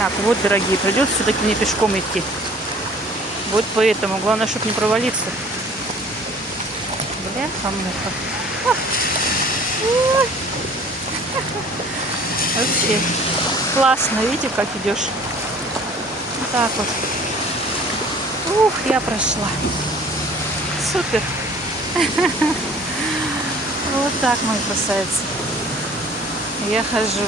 Так, вот, дорогие, придется все-таки мне пешком идти. Вот поэтому. Главное, чтобы не провалиться. Бляха-муха. Вообще классно. Видите, как идешь? Вот так вот. Ух, я прошла. Супер. Вот так, мои красавицы. Я хожу.